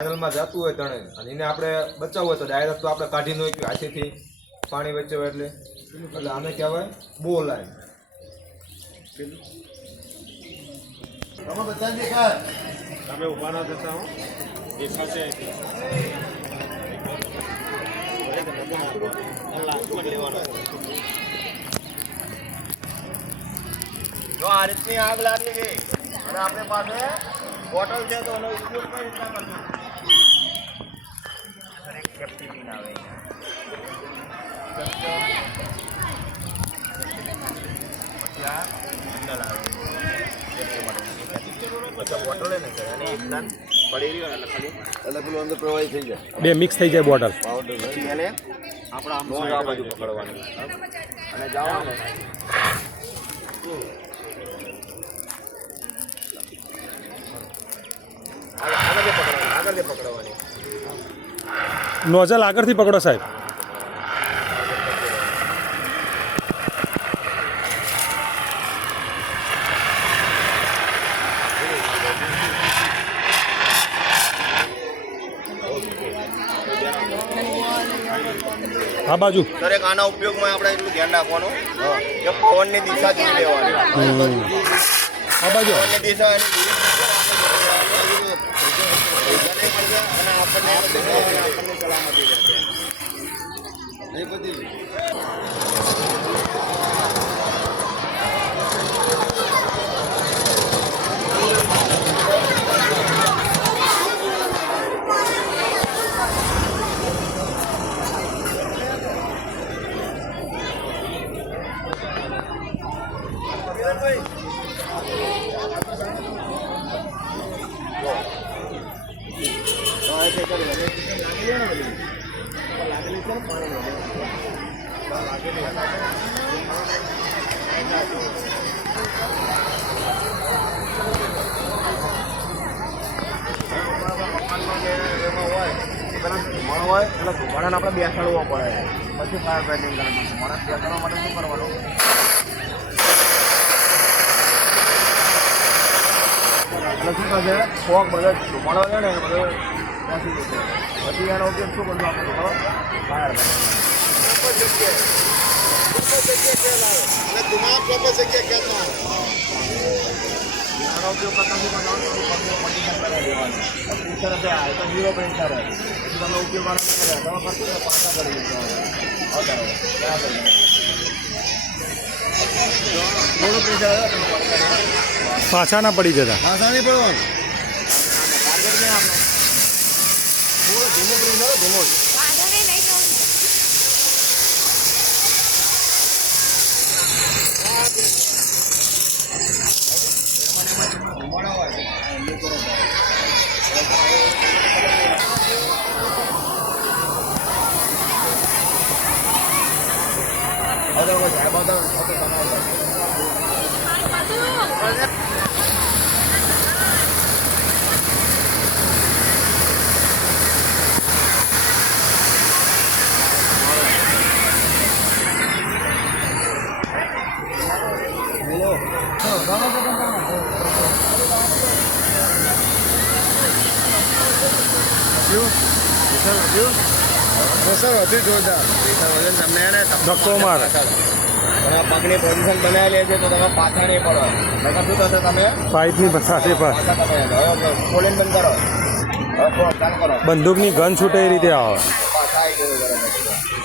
કેનલમાં જતું હોય તણે અને એને આપણે બચાવવું હોય તો ડાયરેક્ટ તો આપણે કાઢી ન હોય હાથેથી પાણી વચ્ચે હોય એટલે આને કહેવાય બો લાઈન. તમે બધા દેખાય તમે ઉભા ના થતા હો દેખાશે જો આ રીતની આગ લાગી ગઈ અને આપણી પાસે બોટલ છે તો એનો ઉપયોગ કઈ રીતના કરવો? દરેક સેફ્ટી પિન આવે પછી આ હેન્ડલ આવે પછી બોટલ એને કરે અને એકદમ પડી રહ્યો એટલે ખાલી એટલે પેલું અંદર પ્રવાહી થઈ જાય, બે મિક્સ થઈ જાય બોટલ. પાવડર પછી એને આપણે આમ આ બાજુ પકડવાનું અને જવાનું આગળ પકડવાની. નોઝલ આગળથી પકડો સાહેબ. આ બાજુ દરેક આના ઉપયોગમાં આપણે એટલું ધ્યાન રાખવાનું કે પવનની દિશા જોઈ લેવાની. આ બાજુ પવનની દિશા એની અને આપણને સલામતી રહેશે. એ બધી હોય એટલે ધુમાડાને આપણે બેસાડવો પડે પછી ફાયર ફાઇટિંગ કરે. ધુમાડા બેસાડવા માટે શું કરવાનું? એટલે શું થશે ફોગ બધો ધુમાડો છે ને એ બધો બેસી જશે. પછી એનો ઉપયોગ શું કરશું આપણે? ફાયર આનો ઉપયોગ કરતા શું કરવાનું? પટ્ટી લગાવી દેવાની. પ્રેશર હશે આ તો 0 પ્રેશર હોય પછી તમે ઉપયોગ કરો તમે કરશો ને પાછા પડી જશે. થોડું પ્રેશર હોય પાછા ના પડી જતા. પાછા નહીં પડવાનું. ટાર્ગેટ નહીં આપણે થોડું ધીમો પ્રેશર ધીમો ધક્કો મારે પગની પોઝિશન બનાવેલી છે તો તમે પાછા નહીં પડો. નકર શું થશે? તમે પાઇપની સાથે પર ખોલીને બંધ કરો. હવે ચાલુ કરો. બંદૂકની ગન છૂટે એ રીતે આવે. પાછા આવી ગયું.